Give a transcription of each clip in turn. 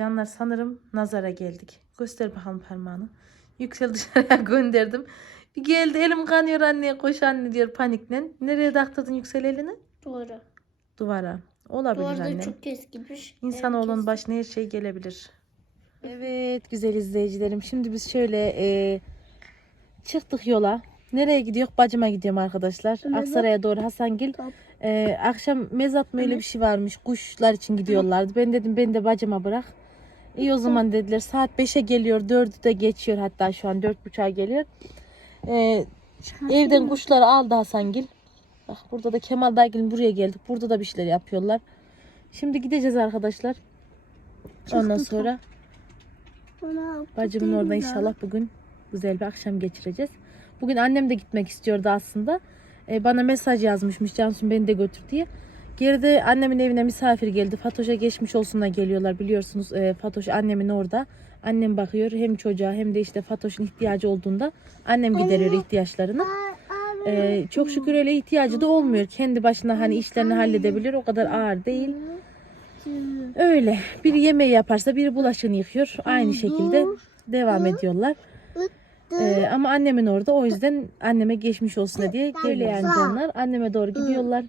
Canlar sanırım nazara geldik. Göster bakalım parmağını. Yüksel dışarıya gönderdim. Bir geldi elim kanıyor anne koş anne diyor panikle. Nereye taktırdın Yüksel elini? Doğru. Duvara. Olabilir Duvarda anne. çok keskinmiş. İnsanoğlunun başına her şey gelebilir. Evet güzel izleyicilerim. Şimdi biz şöyle e, çıktık yola. Nereye gidiyor? Bacıma gidiyorum arkadaşlar. Aksaray'a doğru Hasangil. Tamam. E, akşam mezat mı öyle bir şey varmış. Kuşlar için gidiyorlardı. Ben dedim ben de bacıma bırak. İyi o zaman dediler. Saat 5'e geliyor. 4'ü de geçiyor hatta şu an 4.30'a geliyor. E, evden kuşları aldı Hasangil. Bak burada da Kemal Daygil'in buraya geldik. Burada da bir şeyler yapıyorlar. Şimdi gideceğiz arkadaşlar. Ondan sonra bacımın orada inşallah bugün güzel bir akşam geçireceğiz. Bugün annem de gitmek istiyordu aslında. Ee, bana mesaj yazmışmış Cansu'm beni de götür diye. Geride annemin evine misafir geldi. Fatoş'a geçmiş olsunla geliyorlar biliyorsunuz. Ee, Fatoş annemin orada. Annem bakıyor hem çocuğa hem de işte Fatoş'un ihtiyacı olduğunda annem gideriyor ihtiyaçlarını. Ee, çok şükür öyle ihtiyacı da olmuyor. Kendi başına hani işlerini halledebilir. O kadar ağır değil. Öyle. Bir yemeği yaparsa biri bulaşığını yıkıyor. Aynı şekilde devam ediyorlar. Ee, ama annemin orada o yüzden anneme geçmiş olsun diye geleyen canlar anneme doğru gidiyorlar.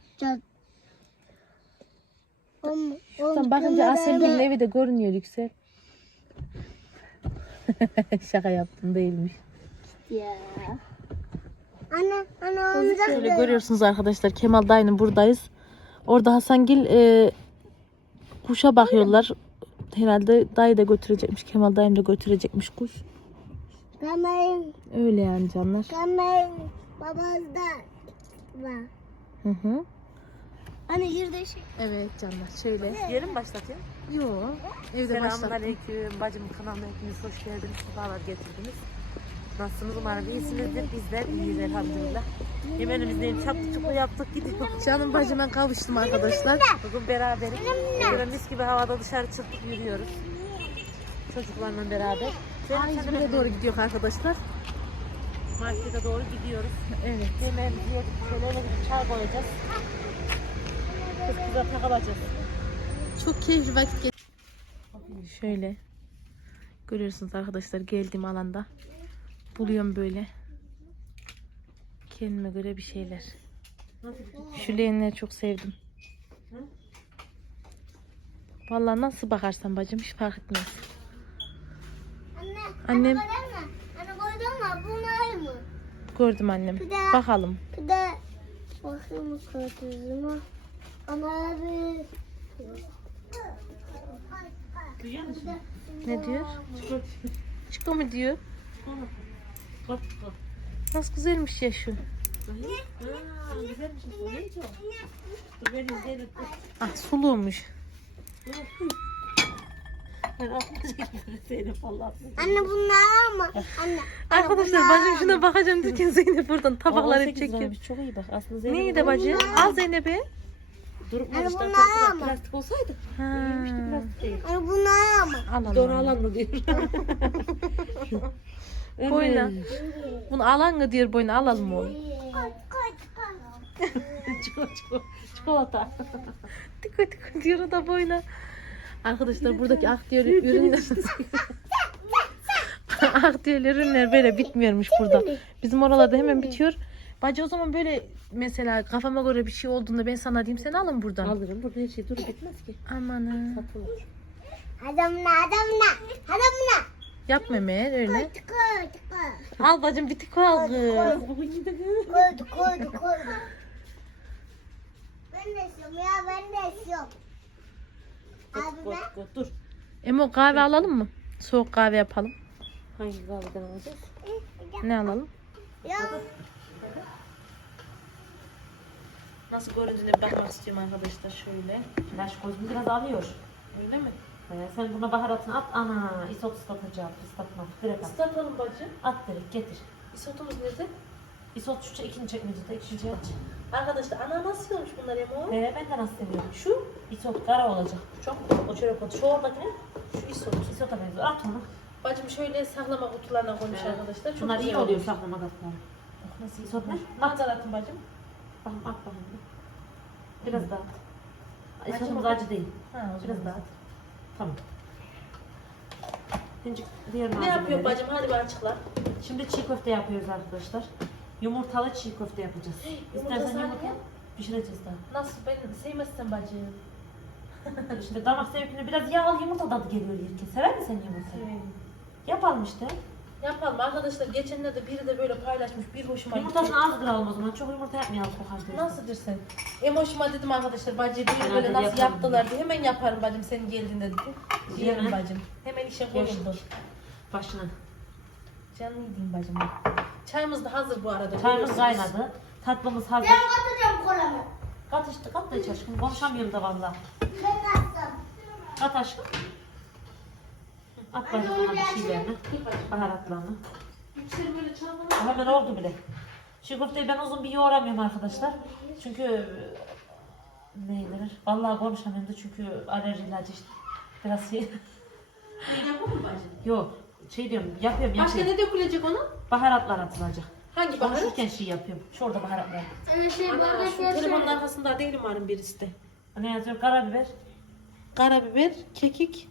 Tam bakınca Aselgil'in evi de görünüyor yüksel. Şaka yaptım değilmiş. Ya. Anne, anne Şöyle görüyorsunuz arkadaşlar Kemal dayının buradayız. Orada Hasangil e, kuşa bakıyorlar. Herhalde dayı da götürecekmiş. Kemal dayım da götürecekmiş kuş. Kamer, Öyle yani canlar. kamer babazda var. Hı hı. Anne yerde şey. Evet canlar şöyle. Yerim başlatayım. Yok. Evde Selamünaleyküm. Bacımın kanalına hepiniz hoş geldiniz. Sefalar getirdiniz. Nasılsınız? Umarım iyisinizdir. Bizler iyiyiz elhamdülillah. Yemenimizi çaplı çuplu yaptık gidiyoruz. Canım bacıma kavuştum arkadaşlar. Bugün beraberiz. Böyle mis gibi havada dışarı çıktık yürüyoruz. Çocuklarla beraber. Markete doğru gidiyor arkadaşlar. Markete doğru gidiyoruz. Evet. Yemeğimizi yedik. Şöyle gidip çay koyacağız. Kız kıza takılacağız. Çok keyifli vakit geçti. Şöyle görüyorsunuz arkadaşlar geldiğim alanda buluyorum böyle kendime göre bir şeyler. Şu leğenleri çok sevdim. Vallahi nasıl bakarsan bacım hiç fark etmez. Anne, Annem anne koydun mu? Bunlar mı? gördüm annem. Bakalım. Bir de bakayım koydun Ana Ne diyor? Çiko mu diyor? Nasıl güzelmiş ya şu. Ah suluymuş. Anne bunlar mı? Anne. Arkadaşlar bacım şuna bakacağım derken Zeynep buradan tabakları çekiyor. Çok iyi bak. Aslında Zeynep Neydi de bacı? Al Zeynep'i. Durup Anne işte bunlar plastik, mı? plastik olsaydı. Ha. İyiymişti plastik değil. Anne bunlar mı? Al Doğru alan mı diyor. Boyna. Bunu alan mı diyor boyuna alalım mı? Çikolata. Tiko tiko diyor o da boyuna. Arkadaşlar buradaki aktüel ürünler aktüel ürünler böyle bitmiyormuş burada. Bizim oralarda hemen bitiyor. Bacı o zaman böyle mesela kafama göre bir şey olduğunda ben sana diyeyim sen alın buradan. Alırım. Burada her şey durup bitmez ki. Amanı. Satılır. Adamla adamla adamla. Yapma Meğer öyle. Koydu koydu Al bacım bir tiko al kız. koydu koydu koydu. Ben de istiyorum ya ben de istiyorum. Abi Dur, ben dur, dur. Emo kahve alalım mı? Soğuk kahve yapalım. Hangi kahveden alacağız? Ne alalım? ya Nasıl göründüğüne bir bakmak istiyorum arkadaşlar şöyle. Yaş gözüm biraz alıyor. Öyle mi? Ee, sen buna baharatını at. Ana isot ıslatacağım. Islatma. Direkt at. Islatalım bacı. At direkt getir. İsotumuz nerede? Isot şu ikinci çekmecede. ikinci aç. Arkadaşlar ananas yiyormuş bunlar Emo. Ee, ben de nasıl seviyorum. Şu Isot kara olacak. Çok o çörek otu. Şu oradaki ne? şu isot. Isota benziyor. At onu. Bacım şöyle saklama kutularına koymuş Evet. arkadaşlar. Çok Bunlar iyi oluyor saklama katları. Nasıl Isot ne? Manzar atın bacım. Bak at bakalım. Biraz daha at. Acı Isotumuz mı? acı değil. Ha, o Biraz zaman. daha at. Tamam. Şimdi diğer Ne yapıyor malzemeleri. bacım? Hadi bir açıkla. Şimdi çiğ köfte yapıyoruz arkadaşlar. Yumurtalı çiğ köfte yapacağız. İstersen yumurta pişireceğiz daha. Nasıl? Ben sevmezsin bacım. İşte damak zevkine biraz yağlı yumurta tadı geliyor yerken. Sever misin yumurta? Seveyim. Yapalım işte. Yapalım arkadaşlar. Geçenlerde biri de böyle paylaşmış. Bir hoşuma gitti. Yumurtasını az kıralım o zaman. Çok yumurta yapmayalım kokar diye. Nasıl dersen? Em hoşuma dedim arkadaşlar bacı böyle Hadi böyle nasıl yapalım. yaptılar diye hemen yaparım bacım senin geldiğinde dedi. Diyelim Hemen. bacım. Hemen işe koyuldu. Başına. Canlı yediğim bacım. Çayımız da hazır bu arada. Çayımız görüyorsunuz. kaynadı. Tatlımız hazır. Ben katacağım kolamı. Kat işte kat da iç aşkım. Konuşamıyorum da valla. Ben kattım. Kat aşkım. At bacım hadi şeylerini. Baharatlarını. Yüksel böyle çalmalı. Hemen oldu bile. Çiğ köfteyi ben uzun bir yoğuramıyorum arkadaşlar. Çünkü e, ne denir? Vallahi konuşamıyorum da çünkü alerji ilacı işte. Biraz şey. Yapalım mı bacım? Yok. Şey diyorum yapıyorum Başka yapıyorum. ne dökülecek onun? Baharatlar atılacak. Hangi baharat? Konuşurken şey yapıyorum. Şurada baharatlar. Öyle şey Ana, şu telefonun arkasında değil umarım birisi de. Ne yazıyor? Karabiber. Karabiber, kekik,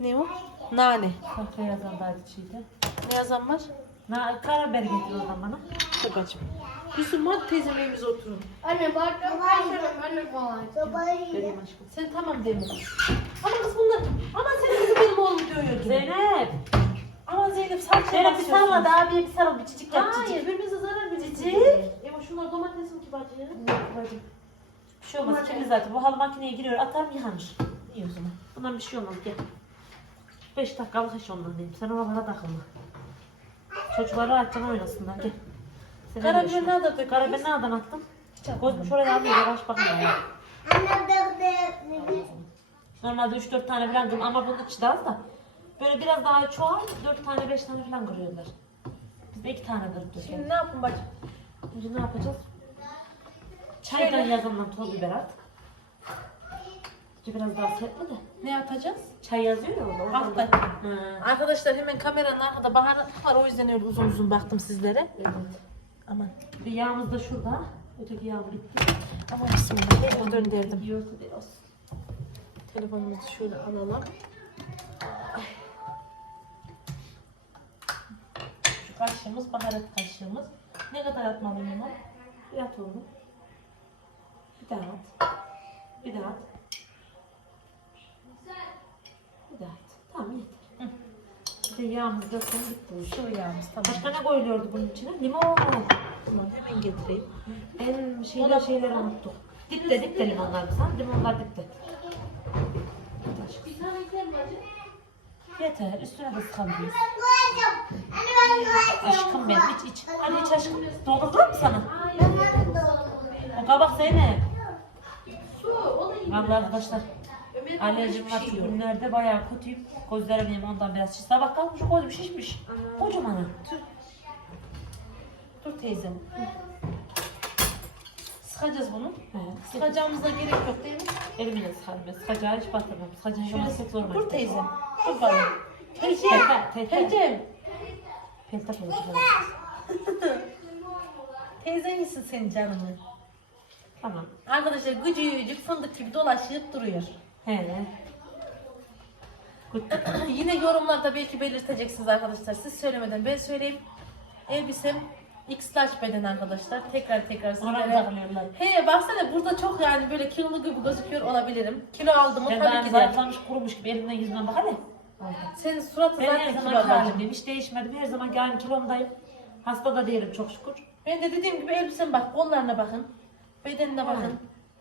ne o? Nane. Kahve yazan da şeyde. Ne yazan var? Na, karabiber getir o zaman bana. Dur bacım. Yusuf hadi teyzem evimize oturun. Anne bak babayı Anne babayı. Vereyim aşkım. Sen tamam deme. Ama kız bunlar, aman senin kızı benim oğlum diyor gibi. Zeynep. Aman Zeynep salça Zeynep bir sarma da abiye bir sarıl bir çiçek yap Hayır, çiçek. birbirinize zarar verecek. Çiçek. Ama şunlar domatesim ki bacı. Bacım. Bir şey olmaz. Kirli zaten. Bu halı makineye giriyor. Atarım yıkanır. İyi o zaman. Bundan bir şey olmaz. Gel. 5 dakikalık iş ondan diyeyim. Sen oralara takılma. Çocukları açacağım oynasınlar. Gel. Sen Karabiber nerede döküyoruz? Karabiber nereden attın? Hiç atmadım. Koydum şuraya almıyor. Yavaş bakma ya. Normalde 3-4 tane falan kırdım ama bunun içi de az da. Böyle biraz daha çoğal 4 tane 5 tane falan kırıyorlar. Biz de 2 tane kırdık. Şimdi ne yapın bacım? Şimdi ne yapacağız? Çaydan yazandan toz biber at. Biraz daha serpme de. Ne atacağız? Çay yazıyor ya orada. oradan Altta. Arkadaşlar hemen kameranın arkada baharat var o yüzden öyle uzun uzun baktım sizlere. Evet. Aman. Bir yağımız da şurada. Öteki yağ gitti. Aman bismillah. Bunu döndürdüm. Biraz. Telefonumuzu şöyle alalım. Şu kaşığımız baharat kaşığımız. Ne kadar atmalıyım onu? Bir at oğlum. Bir daha at. Bir daha at. Bir daha at. Tamam yeter. Hı. De yağımız da son bitti. Şu yağımız tamam. Başka ne koyuluyordu bunun içine? Limon. Tamam hemen getireyim. En şeyler Ona- şeyleri unuttuk. Dipte dipte limonlar sen. Limonlar dipte. Yeter. Üstüne de sıkabiliriz. Aşkım benim iç iç. Hadi iç aşkım. Doldurdular mı sana? O kabak Zeynep. Su, o da iyi. Vallahi arkadaşlar Ömer'in alerjim hiçbir var şey şu yok. günlerde bayağı kötüyüm. Gözlerim benim ondan biraz şiş. Sabah kalkmış gözüm şişmiş. Kocaman. Dur teyzem. Sıkacağız bunu. Sıkacağımıza gerek yok değil mi? Elimle sıkarım ben. Sıkacağı hiç batırmam. Sıkacağı şöyle Şöyle sık zoruma. Dur teyzem. Dur bana. Teyzem. Teyze, teyze. Teyzem. Peltak olacak. Teyzen misin sen canımı? Tamam. Arkadaşlar gıcıcık fındık gibi dolaşıp duruyor. He. Yine yorumlarda belki belirteceksiniz arkadaşlar. Siz söylemeden ben söyleyeyim. Elbisem X large beden arkadaşlar. Tekrar tekrar Ona sizlere. takılıyorlar. He baksana burada çok yani böyle kilolu gibi gözüküyor olabilirim. Kilo aldım mı Ben tabii daha ki de. zayıflamış kurumuş gibi elimden yüzümden bak hadi. Senin suratın Ben her zaten zaman kilo bacım. halimdeyim. Hiç değişmedim. Her zaman aynı kilomdayım. Hasta da değilim çok şükür. Ben de dediğim gibi elbisem bak kollarına bakın. Bedenine bakın.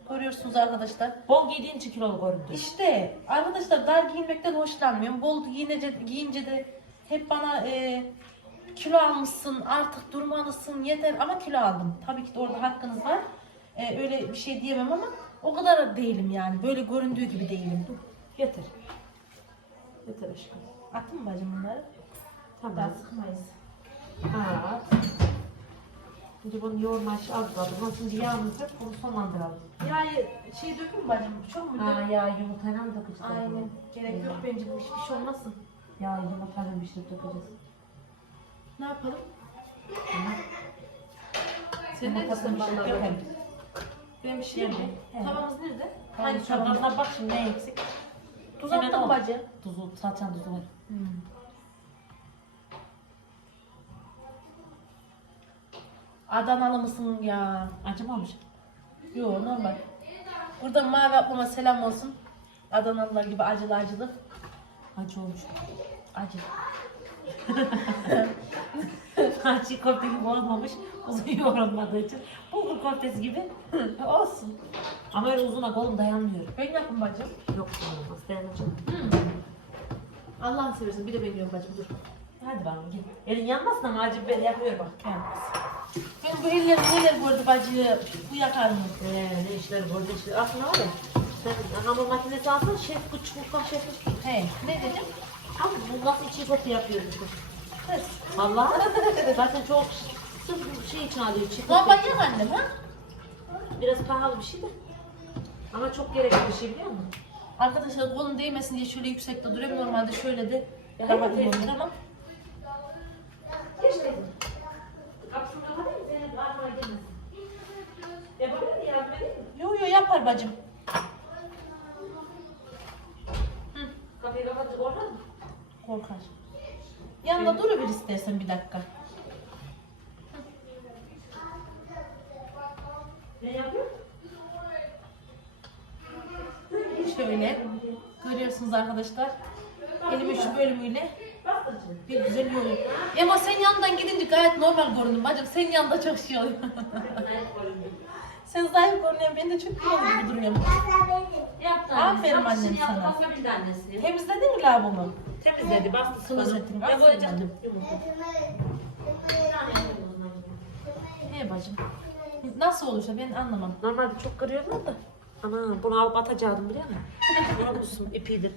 Görüyorsunuz arkadaşlar. Bol giydiğin için kilolu göründü. İşte arkadaşlar dar giyinmekten hoşlanmıyorum. Bol giyince, giyince de hep bana e, kilo almışsın artık durmalısın yeter ama kilo aldım. Tabii ki de orada hakkınız var. E, öyle bir şey diyemem ama o kadar da değilim yani. Böyle göründüğü gibi değilim. Yeter. Yeter aşkım. Attın mı bacım bunları? Daha Tamam. sıkmayız. Ha. Şimdi bunu yoğurma işi az kaldı. Ama şimdi yağımızı bunu sonlandıralım. Ya şey dökün mü bacım? Çok mu Ha ya yumurtayla mı dökeceğiz? Aynen. Gerek yok bence hiçbir şey olmasın. Ya yumurtayla bir şey dökeceğiz. Ne yapalım? Tamam. Sen ne Yumurtasını diyorsun bir şey vallahi? dökelim. Ben bir şey mi? Evet. Tavamız nerede? Hani tadına bak şimdi ne eksik? Tuz Hemen attın al. mı bacı? Tuzu, salçan tuzu var. Adanalı mısın ya? Acımamış. Yo normal. Burada mavi ablama selam olsun. Adanalılar gibi acılı acılı. Acı olmuş. Acı. Acı köfte gibi olmamış. Uzun yoğrulmadığı için. Bulgur köftesi gibi. Olsun. Ama öyle uzuna kolum dayanmıyor. Ben yapın bacım. Yok olmaz. Dayanacağım. Allah'ını seversen bir de ben yiyorum bacım dur. Hadi bakalım git. Elin yanmasın ama acı biber yapıyor bak. Ben bu ellerim neler gördü bacı. Bu yakar mı? Ee, ne işler burada işler. Aslında var ya. Sen hamur makinesi alsan şef küçük mutfak şefi. He ne dedim? Ama bu nasıl içi köfte yapıyor bu? Kız. Vallahi zaten çok sırf şey için alıyor. Normal köfte. yak annem ha? Biraz pahalı bir şey de. Ama çok gerekli bir şey biliyor musun? Arkadaşlar kolum değmesin diye şöyle yüksekte duruyorum. Normalde şöyle de Ya, daha evet, Geç dedim. Kapısını kapatayım mı? Zeynep arkana girmesin. Yapabilir mi? Yardım edeyim mi? Yapar bacım. Kapıyı kapattık orada mı? Korkar. Yanında durabilir istersen bir dakika. Ne yapıyor? Görüyorsunuz arkadaşlar. Elim şu bölümüyle. Bir güzel yolu. Ama sen yandan gidince gayet normal göründün bacım. Senin yanında çok şey oluyor. sen zayıf görünüyorsun. Ben de çok iyi oldu gibi duruyorum. Yaptı Aferin annesi. annem Yaptı, sana. basabildi annesi. Temizledin mi lavabomu? Temizledi, bastı sıvı. Klozetini Ben bastı koyacaktım. Yumurta. He bacım. Nasıl olursa ben anlamam. Normalde çok kırıyorlar da. Ana bunu alıp atacaktım biliyor musun? Bunu musun? İpidir.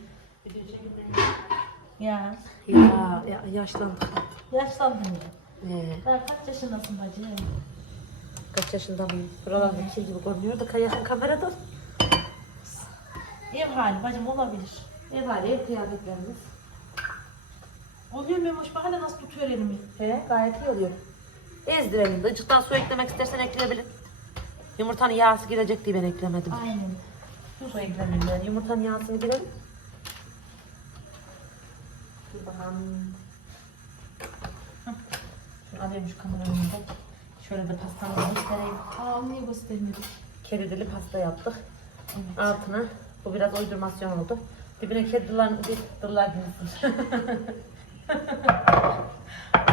Ya. Ya, ya yaşlandık. Yaşlandın ya. Ee, kaç yaşındasın bacım? kaç yaşında mıyım? Buralarda kil gibi görünüyor da yakın kameradan. Ev hali bacım olabilir. Ev hali, ev kıyafetlerimiz. Oluyor Memoş bak hala nasıl tutuyor elimi. He, gayet iyi oluyor. Ezdirelim de. Acıktan su eklemek istersen ekleyebilirsin. Yumurtanın yağısı girecek diye ben eklemedim. Aynen. Su eklemedim ben. Yumurtanın yağısını girelim. Dur bakalım. Şunu alayım şu kameranın. Şöyle de pastamızı göstereyim. Aa niye göstermedik? Keridili pasta yaptık. Evet. Altına bu biraz uydurmasyon oldu. Dibine kediler bir dırlar girsin.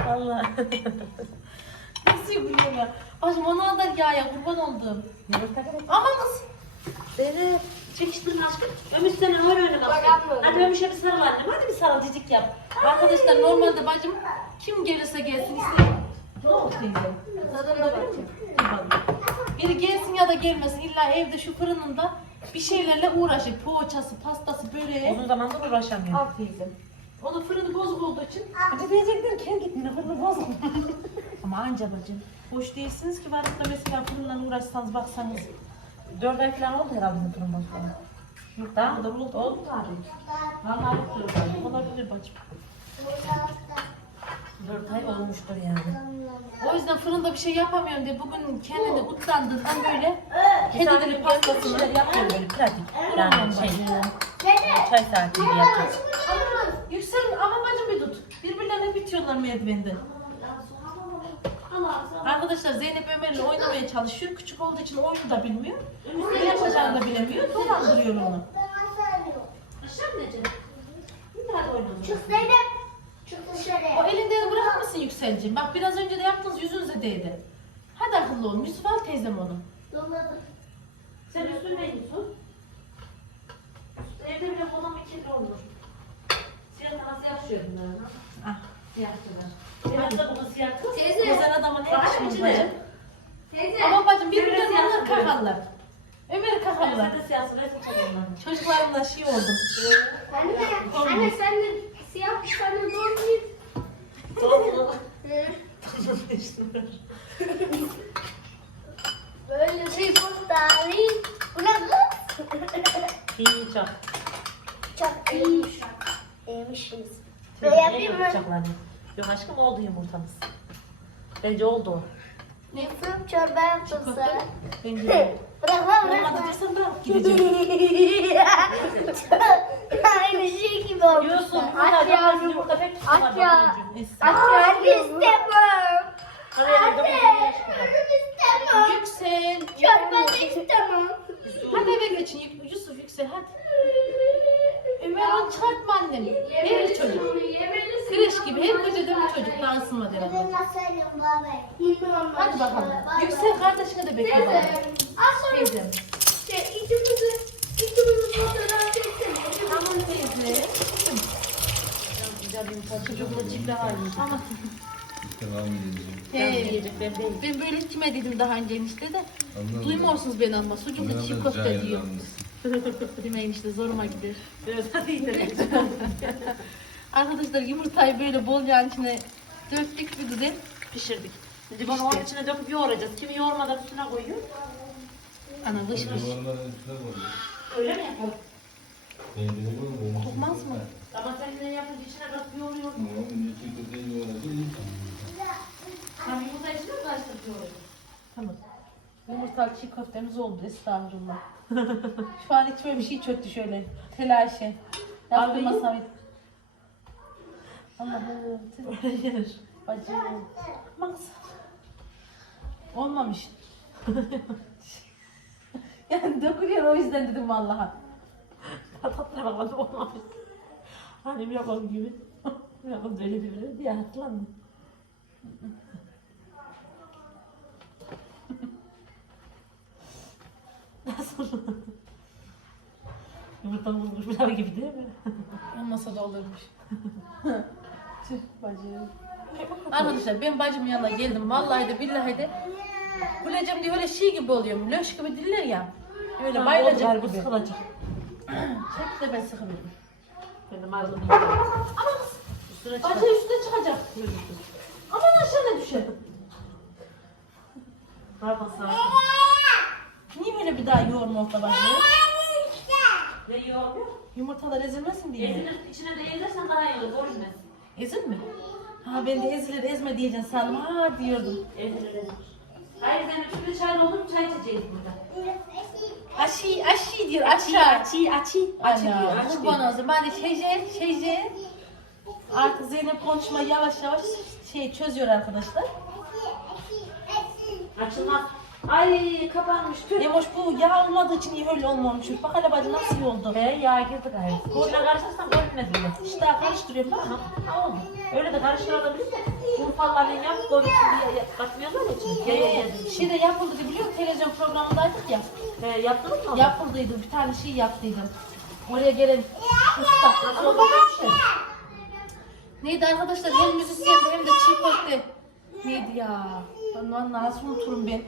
Vallahi. Nasıl gülüyor ya? Bacım ona kadar ya ya kurban oldum. Aman kız. Beni çekiştirin aşkım. Ömür sen ömür önüne bak. Hadi Ömüş'e bir sarıl annem. Hadi bir sarıl cicik yap. Arkadaşlar normalde bacım kim gelirse gelsin isterim. Ne oldu teyze? Tadına bakayım. Dur bakayım. Biri gelsin ya da gelmesin illa evde şu fırınında bir şeylerle uğraşır. Poğaçası, pastası, böreği. Uzun zamandır uğraşamıyorum. Al teyze. Onun fırını bozuk olduğu için Hadi diyecekler ki git ne fırını bozma. Ama anca bacım. Hoş değilsiniz ki varıp da mesela fırından uğraşsanız baksanız. Dört ay falan oldu herhalde bizim bozma. Yok Daha da oldu. Oldu mu abi? Vallahi yoktur bacım. Olabilir bacım. Dört ay olmuştur yani. O yüzden fırında bir şey yapamıyorum diye bugün kendini utandığından böyle kedi dili Misafirlerin pastasını yapıyorum böyle pratik. Yani şey. çay saati gibi yapıyoruz. Yüksel ama bacım bir tut. Birbirlerine bitiyorlar merdivende. Arkadaşlar Zeynep Ömer'le oynamaya çalışıyor. Küçük olduğu için oyunu da bilmiyor. Ne yapacağını da bilemiyor. Dolandırıyor onu. Aşağı mı Necip? Bir daha da oynayalım. Çık Zeynep. Çık O dışarı. elindeni bırakır mısın Yükselciğim? Bak biraz önce de yaptınız yüzünüze değdi. Hadi akıllı olun. Yusuf al teyzem onu. Yolladım. Sen üstüne Yusuf. Evde bile falan bir kirli olur. Siyah nasıl yakışıyor bunlar? Ah. Siyah kızlar. Da bunu siyah kız. Güzel adama ne yakışmaz içine. bacım? Teyze. Ama bacım birbirlerine onlar yakışıyor. kakarlar. Ömer'i kakarlar. Sen de siyahsın. Resim çekiyorum Çocuklarımla şey oldum. Anne, anne sen de siyah bir tane. Doğru. Hı. Böyle şey postari. Bu ne kız? İyi çok. Çok iyiymiş. İyiymişiz. Böyle yapayım mı? Yok aşkım oldu yumurtamız. Bence oldu. Yusuf çorba yaptın sen. Bence de. Bırak lan bırak Olmadı lan. dersen bırak gideceğim. Aynı şey gibi olmuş. Yusuf, Aç ya. yumurta pek Aç ya. Aç ya. Ben istemiyorum. Oraya da çıkacak. istemem. Yüksel. Çok ben istemem. Hadi eve geçin. Yusuf yüksel hadi. Ömer onu çıkartma annem. Evli çocuk. Kreş gibi her gecede bir çocuk. Ben nasıl baba? Hadi bakalım. Yüksel kardeşine de bekle bakalım. Az sonra Teyzem. şey, ikimizi, ikimizi fotoğraf çeksene. Tamam teyze. Çocukla çifte halinde. Tamam. Devam. Ben He. ben değil. Ben böyle kime dedim daha önce enişte de. Anladım. Duymuyorsunuz beni ama sucuklu çiğ köfte diyor. Demeyin işte zoruma gider. Arkadaşlar yumurtayı böyle bol yağın içine döktük bir de Pişirdik. Şimdi bunu onun içine döküp yoğuracağız. Kimi yoğurmadan üstüne koyuyor. ana vış vış. Öyle mi yapalım? Kokmaz mı? Ama sen ne yapınca içine katıp yoğuruyorsun. Tamam, önce çekirdeği yoğuracağız. Sen yumurta içine mi karıştırıp yoğuruyorsun? Tamam. Yumurtalı çiğ köftemiz oldu estağfurullah. Şu an içime bir şey çöktü şöyle. Telaşı. Yaptım masayı. Allah'ım. Yenir. Bacım. Maksat. Olmamış. yani dökülüyor o yüzden dedim vallahi. Patatla bakalım olmamış. Hani yapalım gibi. Yapalım böyle bir diye hatırlandım. Nasıl? Yumurta bulmuş pilav gibi değil mi? Olmasa da olurmuş. Tüh bacım. Arkadaşlar ben bacımın yanına geldim. Vallahi de billahi de Güleceğim diye öyle şey gibi oluyorum. Löş gibi diller ya. Öyle bayılacak Bu gibi. sıkılacak. Çek de ben sıkılıyorum. Benim ağrım Üstüne çıkar. Bacı üstüne çıkacak. Aman aşağıya düşer. Sağ ol. Niye böyle bir daha yoğurma orta bacı? Ne yoğuruyor? Yumurtalar ezilmesin diye. mi? Ezilir, içine de ezersen daha iyi olur. Bozulmaz. Ezil mi? Ha ben de ezilir ezme diyeceksin sandım. Ha diyordum. Ezilir ezilir. Hayır Zeynep şimdi çay olur mu? Çay içeceğiz burada. Aşi aşi diyor aşağı. Açı, açı. Açı Ana aç kurban olsun. Ben de şeyce şeyce artık Zeynep konuşma yavaş yavaş şey çözüyor arkadaşlar. Açılmaz. Ay kapanmış. Tüh. Emoş bu yağ olmadığı için iyi öyle olmamış. Bak hele bacı nasıl iyi oldu. He yağ girdi gayet. İçine karıştırsan görünmez bile. İşte daha karıştırıyorum bak. Tamam. Tamam. Öyle de karıştırabilir de. Urfalarla yap koymuş diye katmıyorlar ya ye ye. Ee, şeyde yapıldı biliyor musun? Televizyon programındaydık ya. He yaptınız mı? Yapıldıydı bir tane şey yaptıydım. Oraya gelen usta. Ama. Neydi arkadaşlar hem müzisyendi hem de çiğ köfte. Neydi ya? Ben lan nasıl unuturum ben.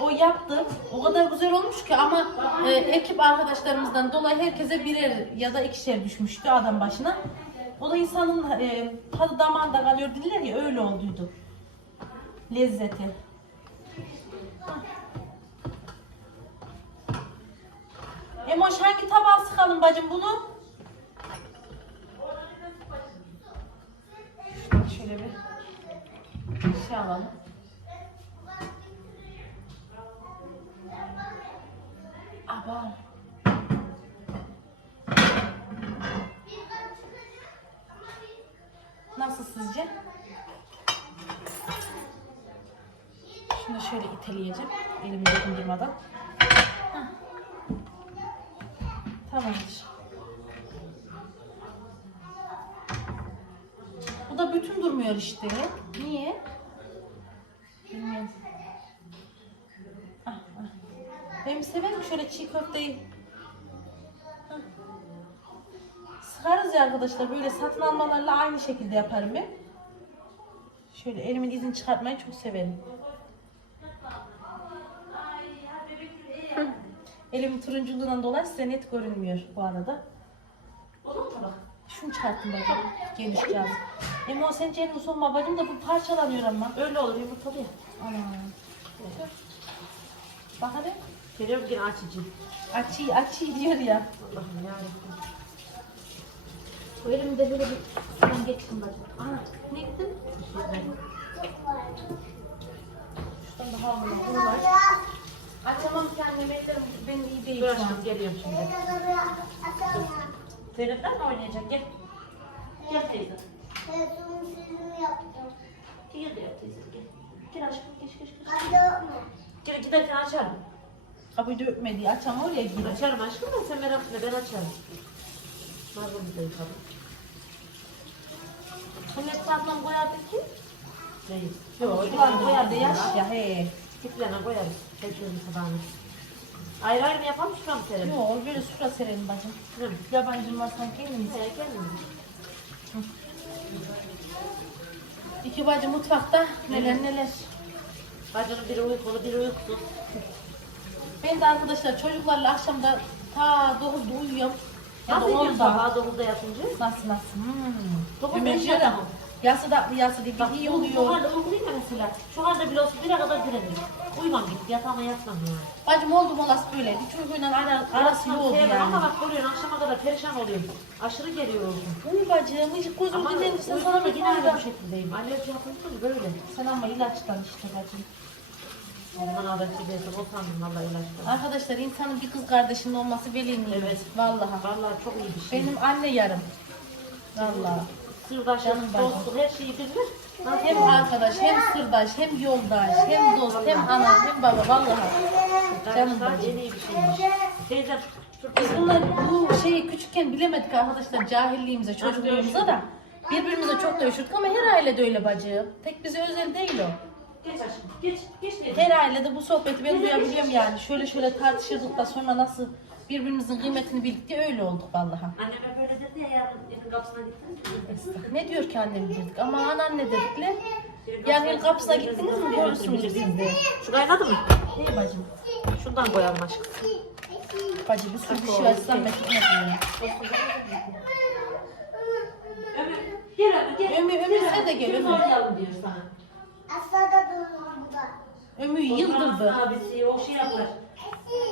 O yaptı. O kadar güzel olmuş ki ama e, ekip arkadaşlarımızdan dolayı herkese birer ya da ikişer düşmüştü adam başına. O da insanın e, tadı damağında kalıyor diller ya öyle olduydu. Lezzeti. Emoş hangi tabağa sıkalım bacım bunu? Şöyle bir şey alalım. Aba. Nasıl sizce? Şunu şöyle iteleyeceğim. Elimi dokundurmadan. Hah. Tamamdır. Bu da bütün durmuyor işte. Niye? Bilmiyorum. Ah, ah. Ben severim şöyle çiğ köfteyi. Sıkarız ya arkadaşlar. Böyle satın almalarla aynı şekilde yaparım ben. Şöyle elimin izini çıkartmayı çok severim. Hı. Elimin turunculuğundan dolayı size net görünmüyor bu arada. Şunu çıkarttım bacım. Geniş cihaz. Emo sen canım soğuma bacım da bu parçalanıyor ama. Öyle olur yumurtalı ya. Ana. Bak hadi. Geliyorum yine açıcı. Açı açı diyor ya. Allah'ım yarabbim. Bu elimde böyle bir sudan geçtim bacım. Ana ne gittin? Şuradan da havlu bunu var. Açamam ki annem etlerim ben iyi değil Dur aşkım geliyorum şimdi. Zeynep'ler mi oynayacak? Gel. Gel teyze. Gel de yap teyze gel. Gel aşkım geç geç geç. Hadi mı? Gel giderken açarım. Kapıyı dökme diye açam oraya gir. Açarım aşkım da sen merak etme ben açarım. Marul'u da yıkadım. Bunun etrafından koyardık ki. Değil. Yok, Sular koyar da yaş ya he. Diplerine koyarız. Herkesin tabağını. Ayrı ayrı mı yapalım şuna mı serelim? Yok böyle sufra serelim bacım. Değil mi? Yabancı varsan kendimiz. Sen kendin. İki bacı mutfakta neler neler. Bacının biri uykulu biri uykusuz. Ben de arkadaşlar çocuklarla akşamda ta 9'da uyuyorum. Ya da Nasıl ediyorsun 10'da. sabah 9'da yatınca? Nasıl nasıl? Hmm. Dokuzda Ömer yatıyor diyor mu? Yası da yası değil Bak iyi bu- oluyor. halde mi mesela? Şu halde bile olsun bire kadar direniyor. Uyumam gitti yatağıma yatmam yani. Bacım oldu molası böyle. Hiç uykuyla ara, arası iyi oldu Sevmem Ama yani. bak görüyorsun akşama kadar perişan oluyorum. Aşırı geliyor uykum. Uy bacım hiç gözüm Ama uykuda sana da bir yine aynı fayda. şekildeyim. Alerji yapınca da böyle. Sen ama ilaçtan işte bacım. O sandım valla. Arkadaşlar insanın bir kız kardeşinin olması veli nimet. Evet. Vallahi. Valla çok iyi bir şey. Benim anne yarım. Vallahi. Sırdaşlık, Canım bacım. dostluk her şeyi bilir. Hem arkadaş, hem sırdaş, hem yoldaş, hem dost, hem ana, hem baba. Vallahi. Canım Canım bacım. en iyi bir şeymiş. Teyzem Biz bunlar bu şeyi küçükken bilemedik arkadaşlar cahilliğimize, çocukluğumuza da. Birbirimize çok dövüşürdük ama her ailede öyle bacı. Tek bize özel değil o. Her ailede bu sohbeti ben duyabiliyorum yani. Şöyle şöyle tartışırdık da sonra nasıl birbirimizin kıymetini bildik diye öyle olduk vallahi. Anneme böyle dedi ya yarın evin kapısına gittiniz mi? Ne diyor ki annem dedik ama anan ne dedikler? Yani kapısına gittiniz mi görürsünüz siz de. Şu kaynadı mı? Ne bacım? Şundan koyalım aşkım. Bacı bir sürü bir şey zahmet etmez yani. Ömür gel Ömür gel. Ömür, Ömür sen de gel Ömür. oynayalım diyor sana. Aslında durur burada. Ömür yıldırdı. Abisi o şey yapar.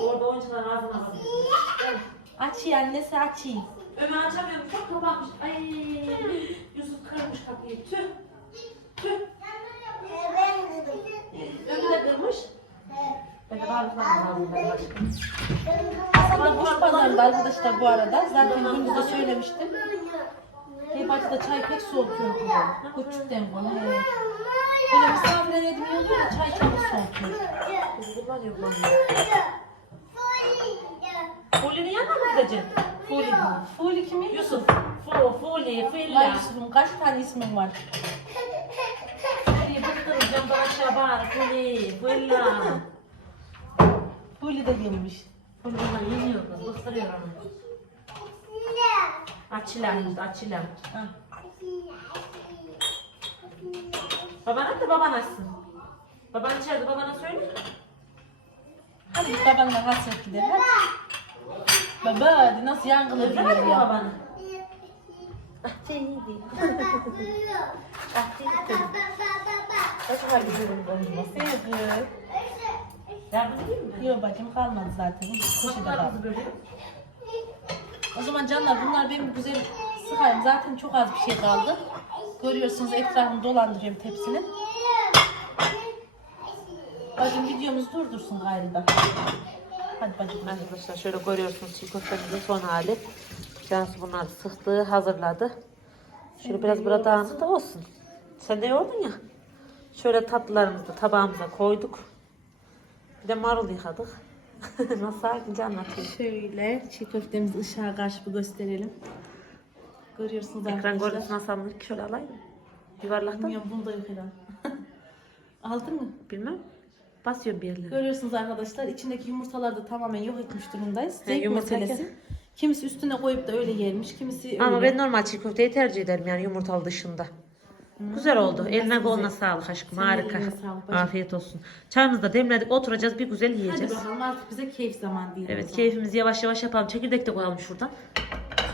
Orada oyuncuların ağzına. Gel. Açı annesi açı. Ömür açamıyorum çok kapanmış. Ay Yusuf kırmış kapıyı. Tüh. Tüh. Ömür de kırmış. Ben de bağırtılamam lazım ben aşkım. Aslında kuş pazarında arkadaşlar bu arada. Zaten dün de söylemiştim. Hey bacı da çay pek soğutuyor. Küçükten bunu. he. Böyle misafire ne diyor da çay çabuk soğutuyor. Biz kullanıyor kullanıyor. Fuli'nin yanına mı gideceksin? Fuli. Fuli kimi? Yusuf. Fu, Fuli, Lan Filla. Yusuf'un kaç tane ismin var? Fuli'yi bıktıracağım aşağı bağır. Fuli, Filla. Fuli de gelmiş. Fuli bana yeniyor kız. Bıktırıyor onu. Açılan, açılan. Ha. Babana da baban açsın. Baban içeride babana söyle. Hadi git babanla hasret gidelim hadi. Baba hadi nasıl yangılı Özlemedin diyor mi ya. babanı? Ah seni Ah seni Kaç var gidiyorum. Sevgi. Yardım edeyim mi? Yok bacım kalmadı zaten. Koşuda kaldı. Kapılarımızı. O zaman canlar bunlar benim güzel sıkayım. Zaten çok az bir şey kaldı. Görüyorsunuz etrafını dolandırıyorum tepsinin. Bacım videomuzu durdursun gayrı da. Hadi bacım. Arkadaşlar şöyle görüyorsunuz çiğ köftemizin son hali. Cansu bunları sıktı, hazırladı. Şöyle biraz burada dağınık da olsun. Sen de yoğurdun ya. Şöyle tatlılarımızı da tabağımıza koyduk. Bir de marul yıkadık. Nasıl sakince anlatayım. Şöyle çiğ köftemizi ışığa karşı bir gösterelim. Görüyorsunuz Ekran arkadaşlar. görüntüsü nasıl alınır ki şöyle alayım. Yuvarlaktan. Bilmiyorum bunda yok herhalde. Aldın mı? Bilmem. Basıyorum bir yerlere. Görüyorsunuz arkadaşlar içindeki yumurtaları da tamamen yok etmiş durumdayız. He, meselesi. kes. Kimisi üstüne koyup da öyle yermiş, kimisi öyle. Ama ben normal çiğ köfteyi tercih ederim yani yumurtalı dışında. Güzel oldu. Eline koluna sağlık aşkım. Senin Harika. sağlık. Afiyet olsun. Çayımızı da demledik. Oturacağız. Bir güzel Hadi yiyeceğiz. bakalım artık bize keyif zamanı değil. Evet keyfimizi yavaş yavaş yapalım. Çekirdek de koyalım şuradan.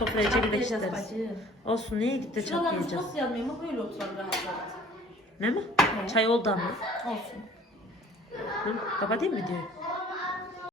Sofraya isteriz. bacı. Olsun neye gitti çok Şuralarımız yiyeceğiz. nasıl yanmıyor mu? Böyle oturalım rahat rahat. Ne mi? Çay oldu ama. Olsun. Hı? Kapatayım mı diyor.